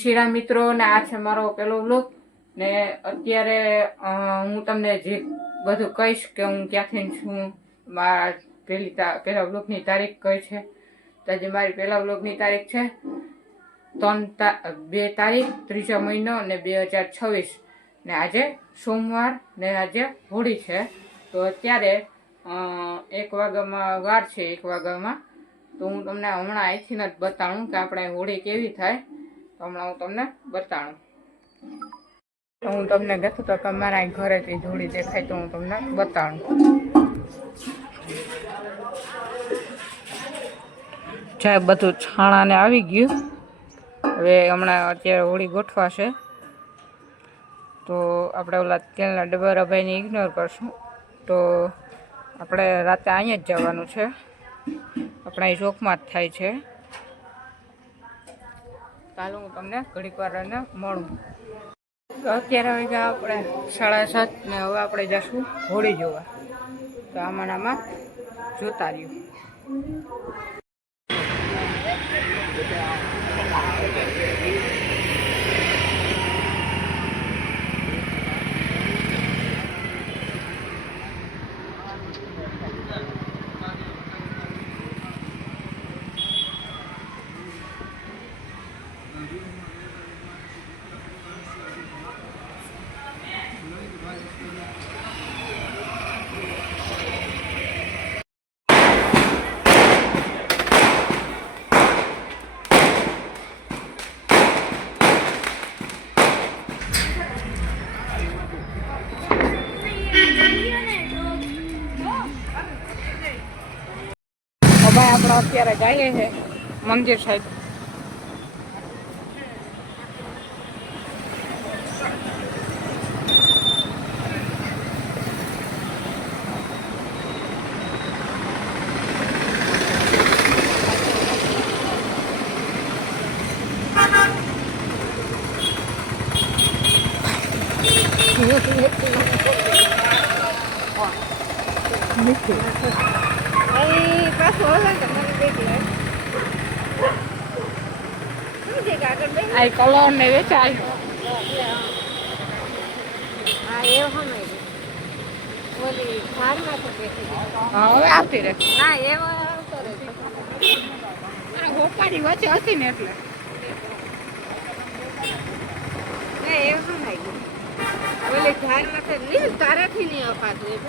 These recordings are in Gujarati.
શિરા મિત્રો ને આ છે મારો પેલો વ્લોગ ને અત્યારે હું તમને જે બધું કહીશ કે હું ક્યાંથી છું, મારા પહેલા વ્લોગની તારીખ કઈ છે. તો આજે મારી પહેલા વ્લોગની તારીખ છે 2 તારીખ 3જો મહિનો ને 2026 ને આજે સોમવાર ને આજે હોળી છે. તો અત્યારે 1 વાગ્યામાં વાર છે, 1 વાગ્યામાં. તો હું તમને હમણાં અહીંથી જ બતાવું કે આપણે હોળી કેવી થાય. હમણાં હું તમને બતાવું. હું તમને કહેતું તો કે મારા ઘરેથી હોળી દેખાય તો હું તમને બતાવું. ચાય બધું છાણાને આવી ગયું. હવે હમણાં અત્યારે હોળી ગોઠવાશે તો આપણે ઓલા તેલના ડબ્બાભાઈને ઇગ્નોર કરશું. તો આપણે રાતે અહીંયા જ જવાનું છે. આપણે અહીં ચોકમાં જ થાય છે. ચાલો હું તમને ઘડીક વાર મળું. તો અત્યારે વાગ્યા આપણે 7:30 ને હવે આપણે જઈશું હોળી જોવા. તો આમાં જોતા રહ્યું. આપણે અત્યારે જઈએ છે મંદિર સાઈડ. આ કલર ને વેચાય. હવે આવતી રહે. હોકારી વચ્ચે હતી ને એટલે તારાથી નહીં અપાતું.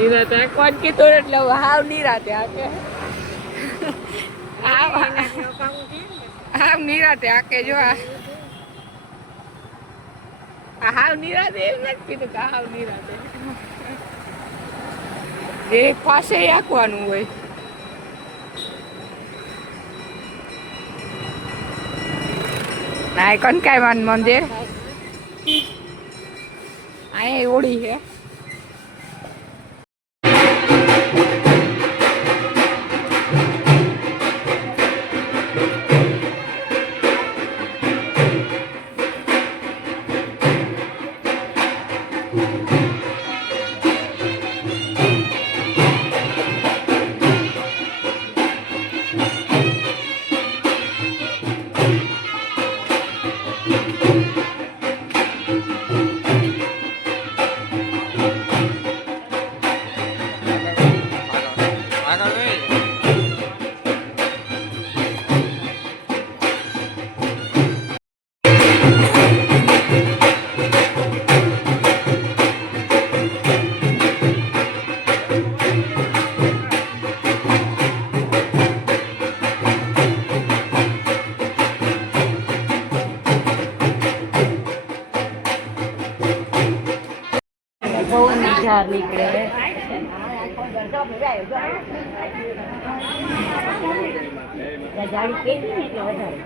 નિરાતે કોણ કીધું એટલે હાવ નિરાતે આકે હાવ નિરાતે આકે. જો આ હાવ નિરાતે એમ નથી કીધું કે હાવ નિરાતે. એક પાસે આંકવાનું હોય. ના કનકાઈમાન મંદિર અહીંયા ઓળી છે. ઝાડ નીકળે. જાડી કેવી ને એટલે વધારે.